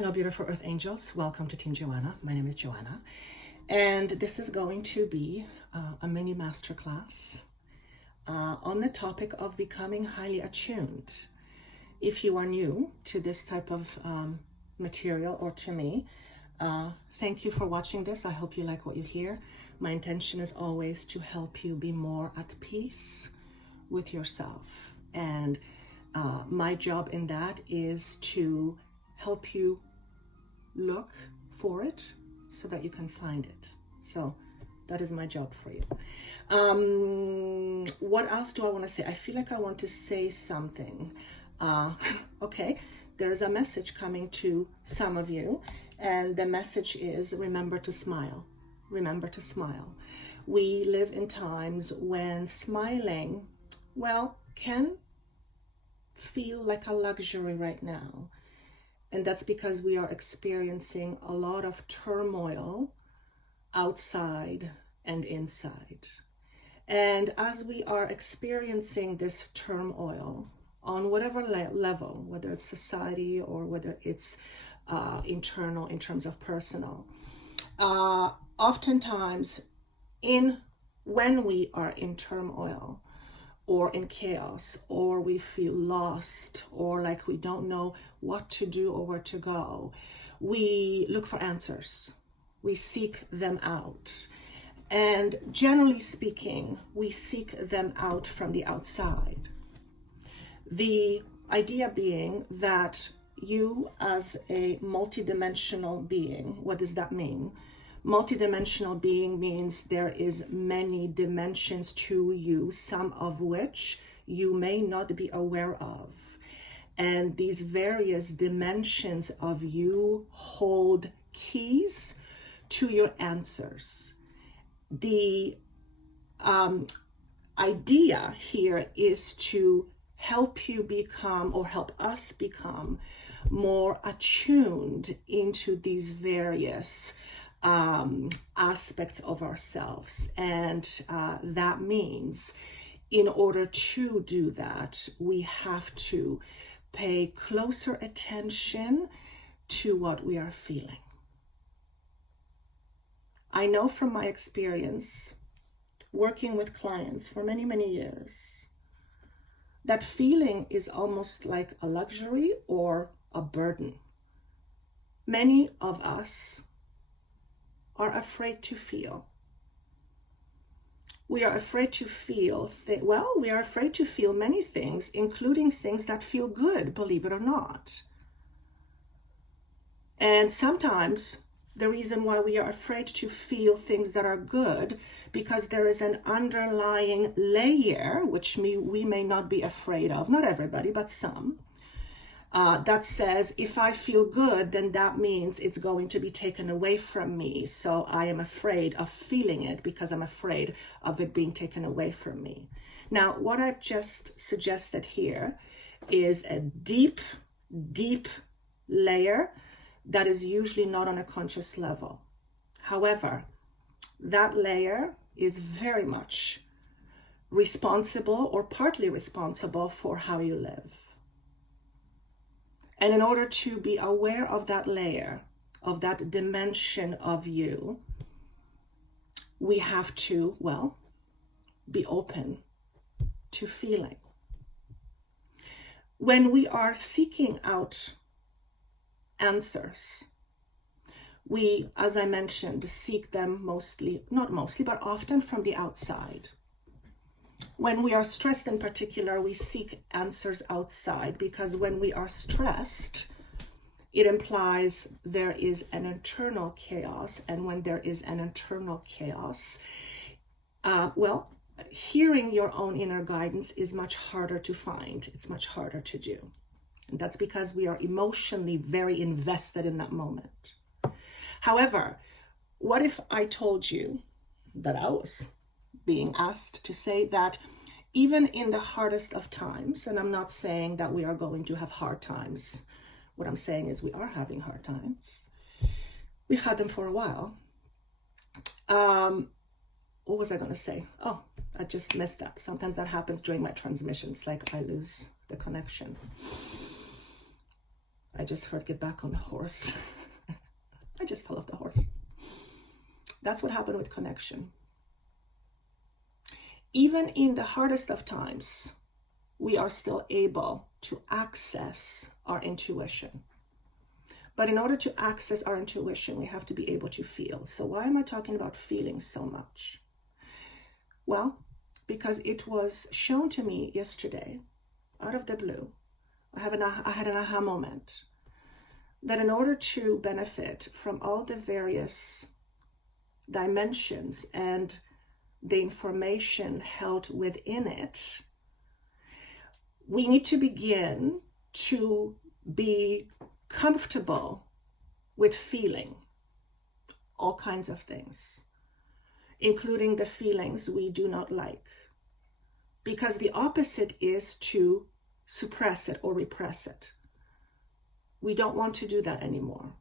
Hello, beautiful Earth Angels. Welcome to Team Joanna. My name is Joanna, and this is going to be a mini masterclass on the topic of becoming highly attuned. If you are new to this type of material or to me, thank you for watching this. I hope you like what you hear. My intention is always to help you be more at peace with yourself. And my job in that is to help you look for it so that you can find it. So that is my job for you. What else do I want to say? I feel like I want to say something. Okay, there's a message coming to some of you, and the message is remember to smile. Remember to smile. We live in times when smiling, well, can feel like a luxury right now. And that's because we are experiencing a lot of turmoil outside and inside. And as we are experiencing this turmoil on whatever level, whether it's society or whether it's internal in terms of personal, oftentimes when we are in turmoil, or in chaos, or we feel lost, or like we don't know what to do or where to go, we look for answers. We seek them out. And generally speaking, we seek them out from the outside. The idea being that you as a multidimensional being, what does that mean? Multidimensional being means there is many dimensions to you, some of which you may not be aware of. And these various dimensions of you hold keys to your answers. The idea here is to help you become, or help us become, more attuned into these various aspects of ourselves. And that means in order to do that, we have to pay closer attention to what we are feeling. I know from my experience working with clients for many, many years, that feeling is almost like a luxury or a burden. Many of us are afraid to feel. We are afraid to feel, we are afraid to feel many things, including things that feel good, believe it or not. And sometimes the reason why we are afraid to feel things that are good, because there is an underlying layer, which we may not be afraid of, not everybody, but some, that says, if I feel good, then that means it's going to be taken away from me. So I am afraid of feeling it because I'm afraid of it being taken away from me. Now, what I've just suggested here is a deep, deep layer that is usually not on a conscious level. However, that layer is very much responsible or partly responsible for how you live. And in order to be aware of that layer, of that dimension of you, we have to, be open to feeling. When we are seeking out answers, we, as I mentioned, seek them not mostly, but often from the outside. When we are stressed in particular, we seek answers outside, because when we are stressed, it implies there is an internal chaos. And when there is an internal chaos, hearing your own inner guidance is much harder to find. It's much harder to do. And that's because we are emotionally very invested in that moment. However, what if I told you that I was being asked to say that even in the hardest of times, and I'm not saying that we are going to have hard times. What I'm saying is we are having hard times. We've had them for a while. What was I going to say? Oh, I just missed that. Sometimes that happens during my transmissions, like I lose the connection. I just heard get back on the horse. I just fell off the horse. That's what happened with connection. Even in the hardest of times, we are still able to access our intuition. But in order to access our intuition, we have to be able to feel. So why am I talking about feeling so much? Well, because it was shown to me yesterday, out of the blue. I had an aha moment that in order to benefit from all the various dimensions and the information held within it, we need to begin to be comfortable with feeling all kinds of things, including the feelings we do not like. Because the opposite is to suppress it or repress it. We don't want to do that anymore.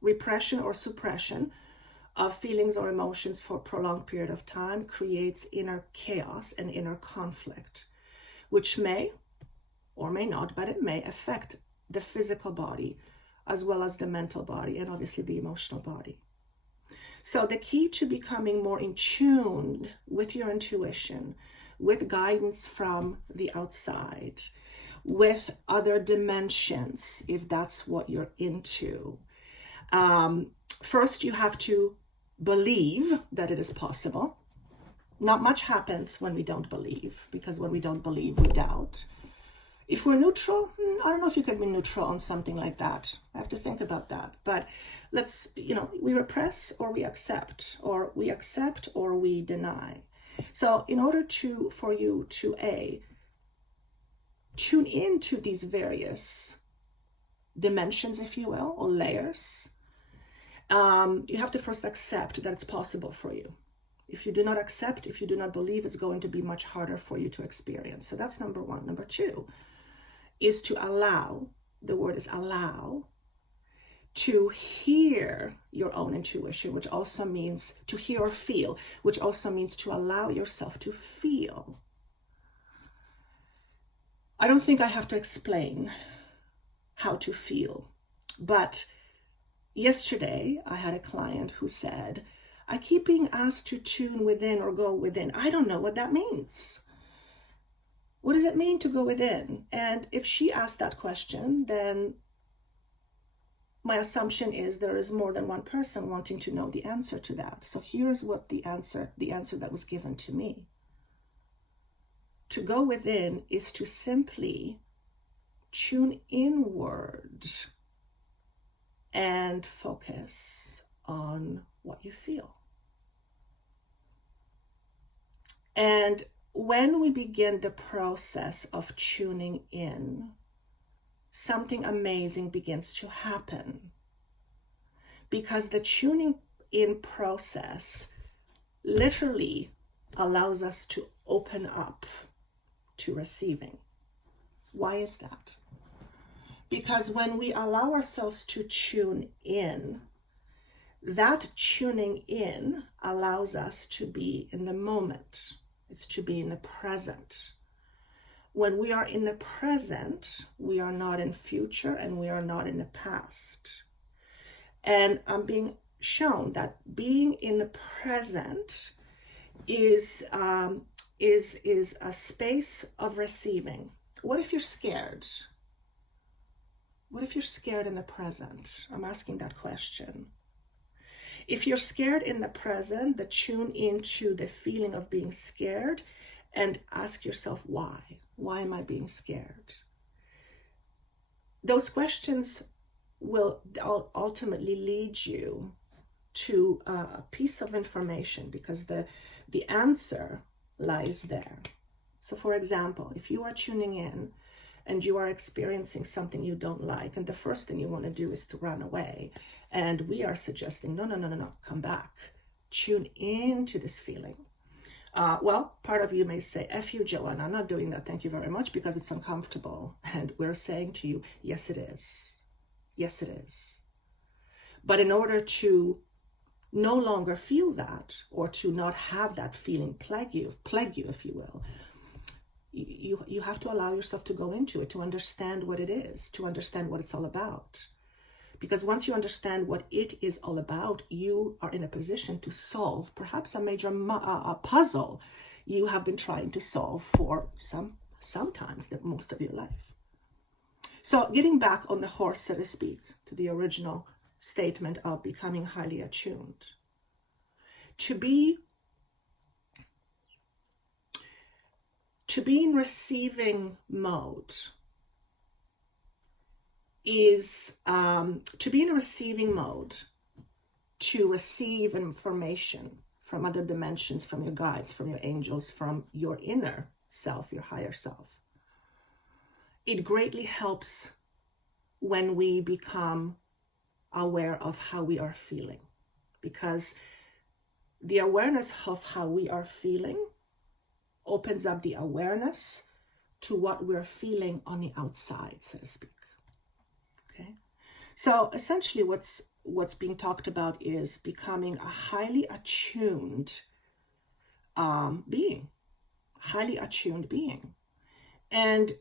Repression or suppression of feelings or emotions for a prolonged period of time creates inner chaos and inner conflict, which may or may not, but it may affect the physical body as well as the mental body and obviously the emotional body. So the key to becoming more in tune with your intuition, with guidance from the outside, with other dimensions, if that's what you're into. First, you have to believe that it is possible. Not much happens when we don't believe, because when we don't believe, we doubt. If we're neutral, I don't know if you can be neutral on something like that. I have to think about that. But we repress or we accept, or we deny. So in order for you to tune into these various dimensions, if you will, or layers, you have to first accept that it's possible for you. If you do not accept, if you do not believe, it's going to be much harder for you to experience. So that's number one. Number two is to allow, the word is allow, to hear your own intuition, which also means to hear or feel, which also means to allow yourself to feel. I don't think I have to explain how to feel, but yesterday I had a client who said, I keep being asked to tune within or go within. I don't know what that means. What does it mean to go within? And if she asked that question, then my assumption is there is more than one person wanting to know the answer to that. So here's what the answer that was given to me. To go within is to simply tune inward and focus on what you feel. And when we begin the process of tuning in, something amazing begins to happen. Because the tuning in process literally allows us to open up to receiving. Why is that? Because when we allow ourselves to tune in, that tuning in allows us to be in the moment. It's to be in the present. When we are in the present, we are not in future and we are not in the past. And I'm being shown that being in the present is a space of receiving. What if you're scared? What if you're scared in the present? I'm asking that question. If you're scared in the present, then tune into the feeling of being scared and ask yourself why. Why am I being scared? Those questions will ultimately lead you to a piece of information, because the answer lies there. So for example, if you are tuning in and you are experiencing something you don't like, and the first thing you want to do is to run away, and we are suggesting, no, come back. Tune into this feeling. Well, part of you may say, F you, Joanna, I'm not doing that, thank you very much, because it's uncomfortable. And we're saying to you, yes, it is. Yes, it is. But in order to no longer feel that, or to not have that feeling plague you, if you will, You have to allow yourself to go into it, to understand what it is, to understand what it's all about. Because once you understand what it is all about, you are in a position to solve perhaps a major puzzle you have been trying to solve for sometimes most of your life. So getting back on the horse, so to speak, to the original statement of becoming highly attuned. To be in receiving mode is to be in a receiving mode, to receive information from other dimensions, from your guides, from your angels, from your inner self, your higher self. It greatly helps when we become aware of how we are feeling, because the awareness of how we are feeling opens up the awareness to what we're feeling on the outside, so to speak. Okay, so essentially what's being talked about is becoming a highly attuned being, and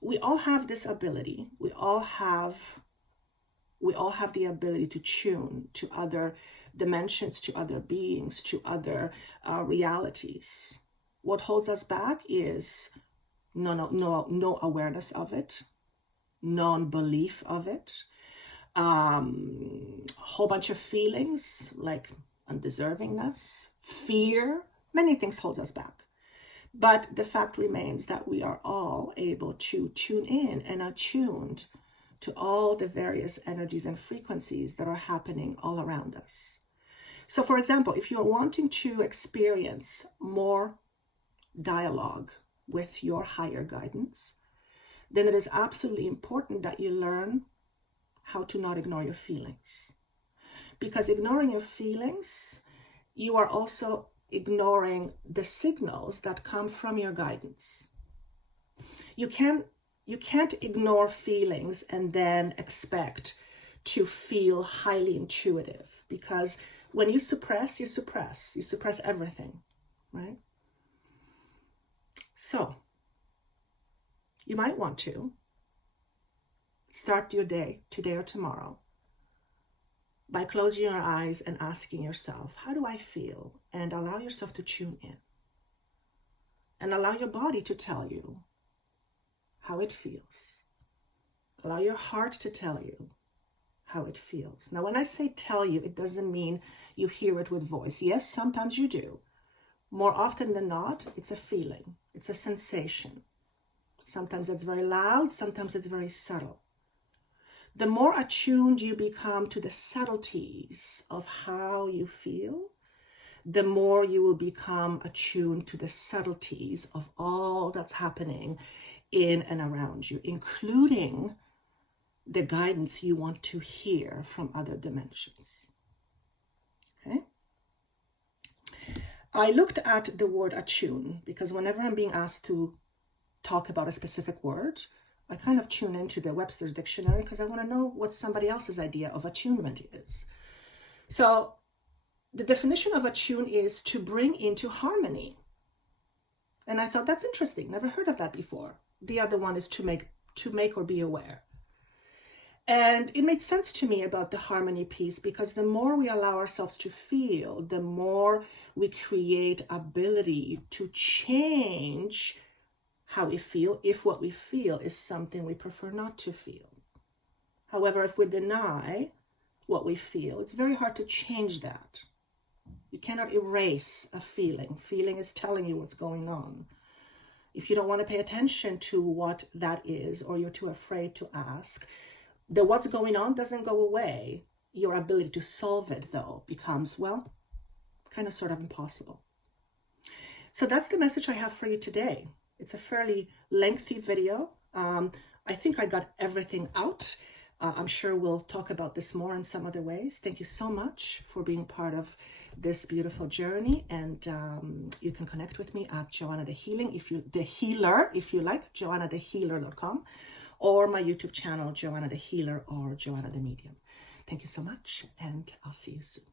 we all have this ability. We all have the ability to tune to other dimensions, to other beings, to other realities. What holds us back is no awareness of it, non-belief of it, a whole bunch of feelings like undeservingness, fear. Many things hold us back. But the fact remains that we are all able to tune in and attuned to all the various energies and frequencies that are happening all around us. So for example, if you're wanting to experience more dialogue with your higher guidance, then it is absolutely important that you learn how to not ignore your feelings. Because ignoring your feelings, you are also ignoring the signals that come from your guidance. You can't ignore feelings and then expect to feel highly intuitive, because when you suppress everything, right? So you might want to start your day today or tomorrow by closing your eyes and asking yourself, how do I feel? And allow yourself to tune in. And allow your body to tell you how it feels. Allow your heart to tell you how it feels. Now, when I say tell you, it doesn't mean you hear it with voice. Yes, sometimes you do. More often than not, it's a feeling. It's a sensation. Sometimes it's very loud. Sometimes it's very subtle. The more attuned you become to the subtleties of how you feel, the more you will become attuned to the subtleties of all that's happening in and around you, including the guidance you want to hear from other dimensions. Okay? I looked at the word attune because whenever I'm being asked to talk about a specific word, I kind of tune into the Webster's dictionary because I want to know what somebody else's idea of attunement is. So the definition of attune is to bring into harmony. And I thought that's interesting. Never heard of that before. The other one is to make or be aware. And it made sense to me about the harmony piece, because the more we allow ourselves to feel, the more we create ability to change how we feel, if what we feel is something we prefer not to feel. However, if we deny what we feel, it's very hard to change that. You cannot erase a feeling. Feeling is telling you what's going on. If you don't want to pay attention to what that is, or you're too afraid to ask, the what's going on doesn't go away. Your ability to solve it, though, becomes, well, kind of sort of impossible. So that's the message I have for you today. It's a fairly lengthy video. I think I got everything out. I'm sure we'll talk about this more in some other ways. Thank you so much for being part of this beautiful journey. And you can connect with me at Joanna the Healer, if you like, joannathehealer.com, or my YouTube channel, Joanna the Healer or Joanna the Medium. Thank you so much, and I'll see you soon.